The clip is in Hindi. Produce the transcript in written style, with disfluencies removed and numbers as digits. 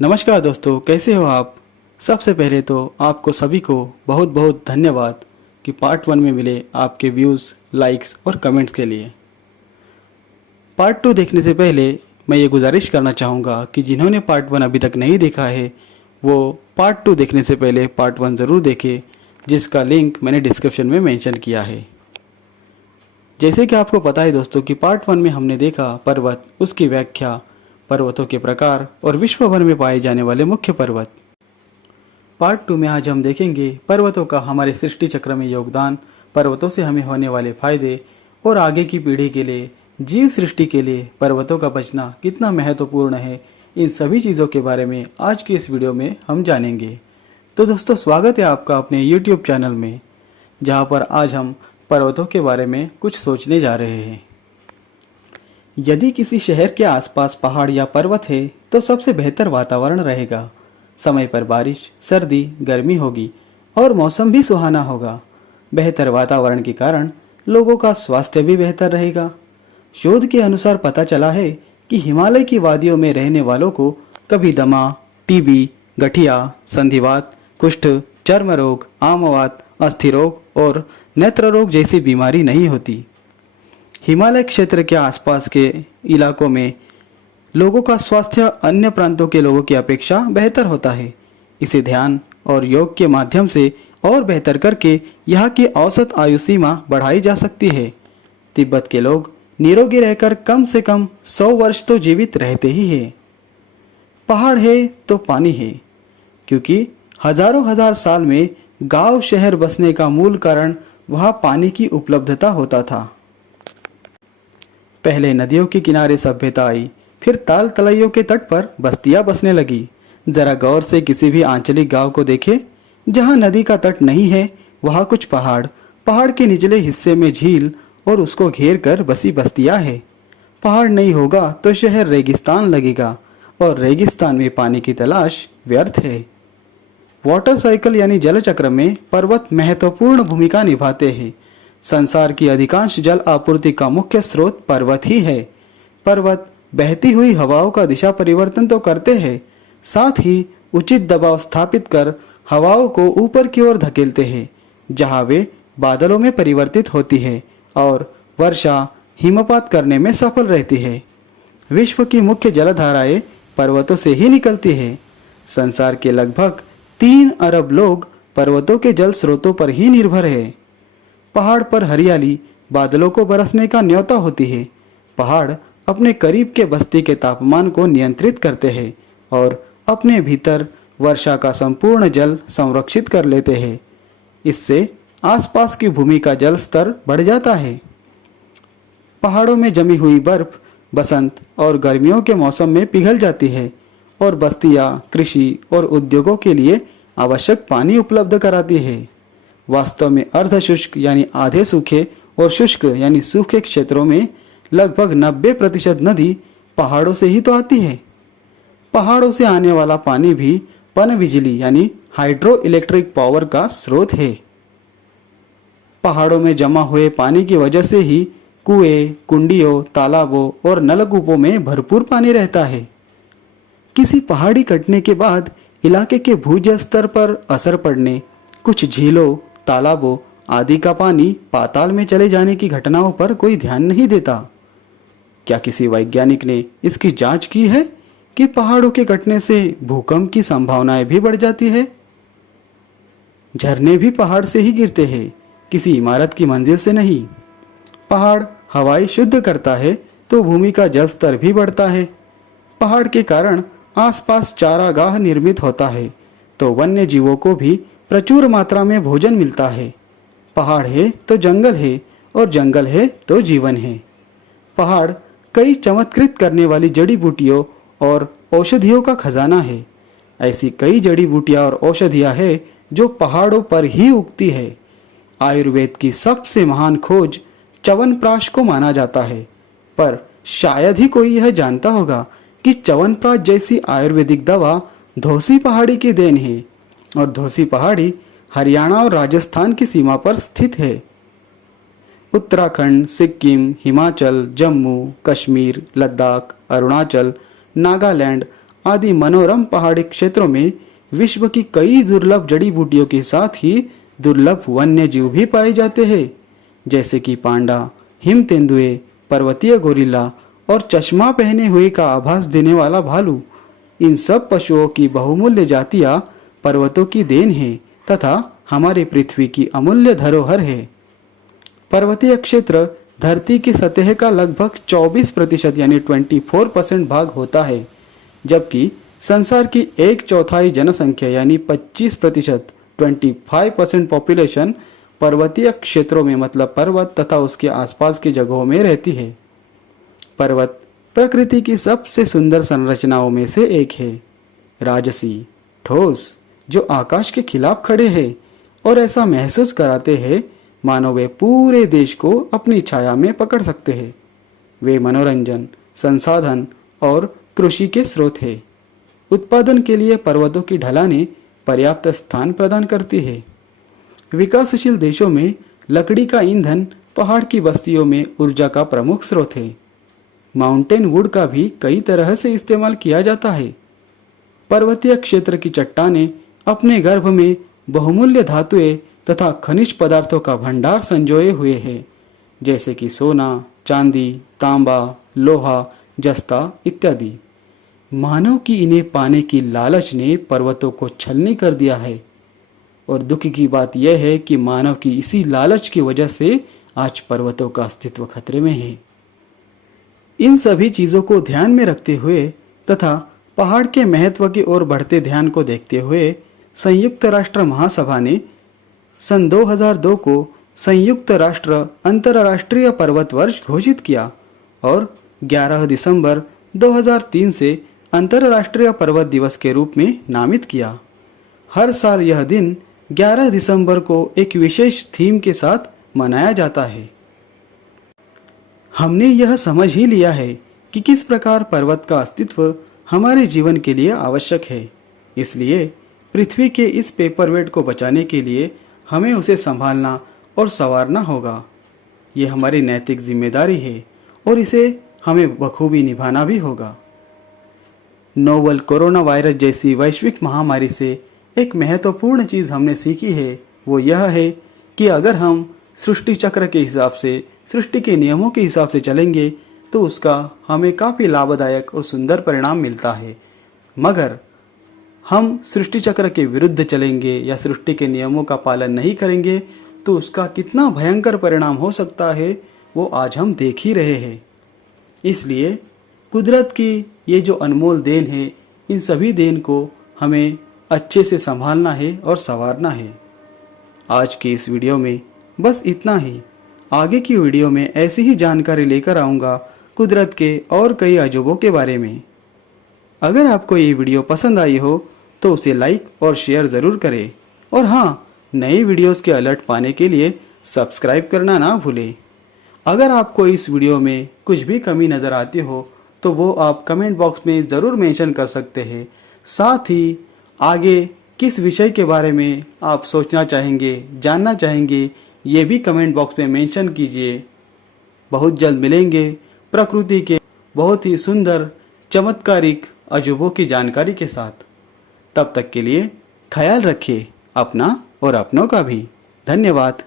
नमस्कार दोस्तों, कैसे हो आप। सबसे पहले तो आपको सभी को बहुत बहुत धन्यवाद कि पार्ट 1 में मिले आपके व्यूज़, लाइक्स और कमेंट्स के लिए। पार्ट 2 देखने से पहले मैं ये गुजारिश करना चाहूँगा कि जिन्होंने पार्ट 1 अभी तक नहीं देखा है वो पार्ट 2 देखने से पहले पार्ट 1 ज़रूर देखें, जिसका लिंक मैंने डिस्क्रिप्शन में मेंशन किया है। जैसे कि आपको पता है दोस्तों कि पार्ट 1 में हमने देखा पर्वत, उसकी व्याख्या, पर्वतों के प्रकार और विश्व भर में पाए जाने वाले मुख्य पर्वत। पार्ट 2 में आज हम देखेंगे पर्वतों का हमारे सृष्टि चक्र में योगदान, पर्वतों से हमें होने वाले फायदे और आगे की पीढ़ी के लिए, जीव सृष्टि के लिए पर्वतों का बचना कितना महत्वपूर्ण है। इन सभी चीज़ों के बारे में आज की इस वीडियो में हम जानेंगे। तो दोस्तों, स्वागत है आपका अपने YouTube चैनल में, जहाँ पर आज हम पर्वतों के बारे में कुछ सोचने जा रहे हैं। यदि किसी शहर के आसपास पहाड़ या पर्वत है तो सबसे बेहतर वातावरण रहेगा। समय पर बारिश, सर्दी, गर्मी होगी और मौसम भी सुहाना होगा। बेहतर वातावरण के कारण लोगों का स्वास्थ्य भी बेहतर रहेगा। शोध के अनुसार पता चला है कि हिमालय की वादियों में रहने वालों को कभी दमा, टीबी, गठिया, संधिवात, कुष्ठ, चर्म रोग, आमवात, अस्थि रोग और नेत्र रोग जैसी बीमारी नहीं होती। हिमालय क्षेत्र के आसपास के इलाकों में लोगों का स्वास्थ्य अन्य प्रांतों के लोगों की अपेक्षा बेहतर होता है। इसे ध्यान और योग के माध्यम से और बेहतर करके यहाँ की औसत आयु सीमा बढ़ाई जा सकती है। तिब्बत के लोग निरोगी रहकर कम से कम 100 वर्ष तो जीवित रहते ही हैं। पहाड़ है तो पानी है, क्योंकि हजारों हजार साल में गांव शहर बसने का मूल कारण वहाँ पानी की उपलब्धता होता था। पहले नदियों के किनारे सभ्यता आई, फिर ताल तलैयों के तट पर बस्तियां बसने लगी। जरा गौर से किसी भी आंचलिक गांव को देखें, जहां नदी का तट नहीं है वहां कुछ पहाड़, पहाड़ के निचले हिस्से में झील और उसको घेर कर बसी बस्तियां है। पहाड़ नहीं होगा तो शहर रेगिस्तान लगेगा और रेगिस्तान में पानी की तलाश व्यर्थ है। वाटर साइकिल यानी जल चक्र में पर्वत महत्वपूर्ण भूमिका निभाते हैं। संसार की अधिकांश जल आपूर्ति का मुख्य स्रोत पर्वत ही है। पर्वत बहती हुई हवाओं का दिशा परिवर्तन तो करते हैं, साथ ही उचित दबाव स्थापित कर हवाओं को ऊपर की ओर धकेलते हैं, जहां वे बादलों में परिवर्तित होती है और वर्षा, हिमपात करने में सफल रहती है। विश्व की मुख्य जलधाराएं पर्वतों से ही निकलती है। संसार के लगभग 3 अरब लोग पर्वतों के जल स्रोतों पर ही निर्भर है। पहाड़ पर हरियाली बादलों को बरसने का न्योता होती है। पहाड़ अपने करीब के बस्ती के तापमान को नियंत्रित करते हैं और अपने भीतर वर्षा का संपूर्ण जल संरक्षित कर लेते हैं। इससे आसपास की भूमि का जल स्तर बढ़ जाता है। पहाड़ों में जमी हुई बर्फ बसंत और गर्मियों के मौसम में पिघल जाती है और बस्तियां, कृषि और उद्योगों के लिए आवश्यक पानी उपलब्ध कराती है। वास्तव में अर्ध शुष्क यानी आधे सूखे और शुष्क यानी सूखे क्षेत्रों में लगभग 90% नदी पहाड़ों से ही तो आती है। पहाड़ों से आने वाला पानी भी पन बिजली यानी हाइड्रो इलेक्ट्रिक पावर का स्रोत है। पहाड़ों में जमा हुए पानी की वजह से ही कुएं, कुंडियों, तालाबों और नलकूपों में भरपूर पानी रहता है। किसी पहाड़ी कटने के बाद इलाके के भूजल स्तर पर असर पड़ने, कुछ झीलों, तालाबों आदि का पानी पाताल में चले जाने की घटनाओं पर कोई ध्यान नहीं देता। क्या किसी वैज्ञानिक ने इसकी जांच की है कि पहाड़ों के कटने से भूकंप की संभावनाएं भी बढ़ जाती है? झरने भी पहाड़ से ही गिरते हैं, किसी इमारत की मंजिल से नहीं। पहाड़ हवाई शुद्ध करता है तो भूमि का जल स्तर भी बढ़ता है। पहाड़ के कारण आसपास चारागाह निर्मित होता है तो वन्य जीवों को भी प्रचुर मात्रा में भोजन मिलता है। पहाड़ है तो जंगल है और जंगल है तो जीवन है। पहाड़ कई चमत्कृत करने वाली जड़ी बूटियों और औषधियों का खजाना है। ऐसी कई जड़ी बूटियां और औषधियां हैं जो पहाड़ों पर ही उगती है। आयुर्वेद की सबसे महान खोज च्यवनप्राश को माना जाता है, पर शायद ही कोई यह जानता होगा कि च्यवनप्राश जैसी आयुर्वेदिक दवा धौसी पहाड़ी की देन है और धौसी पहाड़ी हरियाणा और राजस्थान की सीमा पर स्थित है। उत्तराखंड, सिक्किम, हिमाचल, जम्मू, कश्मीर, लद्दाख, अरुणाचल, नागालैंड आदि मनोरम पहाड़ी क्षेत्रों में विश्व की कई दुर्लभ जड़ी बूटियों के साथ ही दुर्लभ वन्य जीव भी पाए जाते हैं, जैसे कि पांडा, हिम तेंदुए, पर्वतीय गोरिल्ला और चश्मा पहने हुए का आभास देने वाला भालू। इन सब पशुओं की बहुमूल्य जातियां पर्वतों की देन है तथा हमारी पृथ्वी की अमूल्य धरोहर है। पर्वतीय क्षेत्र धरती की सतह का लगभग 24% यानी 24% भाग होता है, जबकि संसार की 1/4 जनसंख्या यानी 25% 25% पॉपुलेशन पर्वतीय क्षेत्रों में मतलब पर्वत तथा उसके आसपास की जगहों में रहती है। पर्वत प्रकृति की सबसे सुंदर संरचनाओं में से एक है। राजसी, ठोस, जो आकाश के खिलाफ खड़े हैं और ऐसा महसूस कराते हैं मानो वे पूरे देश को अपनी छाया में पकड़ सकते हैं। वे मनोरंजन, संसाधन और कृषि के स्रोत हैं। उत्पादन के लिए पर्वतों की ढलानें पर्याप्त स्थान प्रदान करती है। विकासशील देशों में लकड़ी का ईंधन पहाड़ की बस्तियों में ऊर्जा का प्रमुख स्रोत है। माउंटेन वुड का भी कई तरह से इस्तेमाल किया जाता है। पर्वतीय क्षेत्र की चट्टानें अपने गर्भ में बहुमूल्य धातुएं तथा खनिज पदार्थों का भंडार संजोए हुए हैं, जैसे कि सोना, चांदी, तांबा, लोहा, जस्ता इत्यादि। मानव की इन्हें पाने की लालच ने पर्वतों को छलनी कर दिया है और दुख की बात यह है कि मानव की इसी लालच की वजह से आज पर्वतों का अस्तित्व खतरे में है। इन सभी चीजों को ध्यान में रखते हुए तथा पहाड़ के महत्व की ओर बढ़ते ध्यान को देखते हुए संयुक्त राष्ट्र महासभा ने सन 2002 को संयुक्त राष्ट्र अंतर्राष्ट्रीय पर्वत वर्ष घोषित किया और 11 दिसंबर 2003 से अंतर्राष्ट्रीय पर्वत दिवस के रूप में नामित किया। हर साल यह दिन 11 दिसंबर को एक विशेष थीम के साथ मनाया जाता है। हमने यह समझ ही लिया है कि किस प्रकार पर्वत का अस्तित्व हमारे जीवन के लिए आवश्यक है। इसलिए पृथ्वी के इस पेपरवेट को बचाने के लिए हमें उसे संभालना और संवारना होगा। ये हमारी नैतिक जिम्मेदारी है और इसे हमें बखूबी निभाना भी होगा। नोवल कोरोना वायरस जैसी वैश्विक महामारी से एक महत्वपूर्ण चीज हमने सीखी है, वो यह है कि अगर हम सृष्टि चक्र के हिसाब से, सृष्टि के नियमों के हिसाब से चलेंगे तो उसका हमें काफी लाभदायक और सुंदर परिणाम मिलता है। मगर हम सृष्टि चक्र के विरुद्ध चलेंगे या सृष्टि के नियमों का पालन नहीं करेंगे तो उसका कितना भयंकर परिणाम हो सकता है वो आज हम देख ही रहे हैं। इसलिए कुदरत की ये जो अनमोल देन है, इन सभी देन को हमें अच्छे से संभालना है और संवारना है। आज की इस वीडियो में बस इतना ही। आगे की वीडियो में ऐसी ही जानकारी लेकर आऊँगा कुदरत के और कई अजूबों के बारे में। अगर आपको ये वीडियो पसंद आई हो तो उसे लाइक और शेयर ज़रूर करें और हाँ, नई वीडियोस के अलर्ट पाने के लिए सब्सक्राइब करना ना भूलें। अगर आपको इस वीडियो में कुछ भी कमी नज़र आती हो तो वो आप कमेंट बॉक्स में ज़रूर मेंशन कर सकते हैं। साथ ही आगे किस विषय के बारे में आप सोचना चाहेंगे, जानना चाहेंगे, ये भी कमेंट बॉक्स में मेंशन कीजिए। बहुत जल्द मिलेंगे प्रकृति के बहुत ही सुंदर चमत्कारिक अजूबों की जानकारी के साथ। तब तक के लिए ख्याल रखिए अपना और अपनों का भी। धन्यवाद।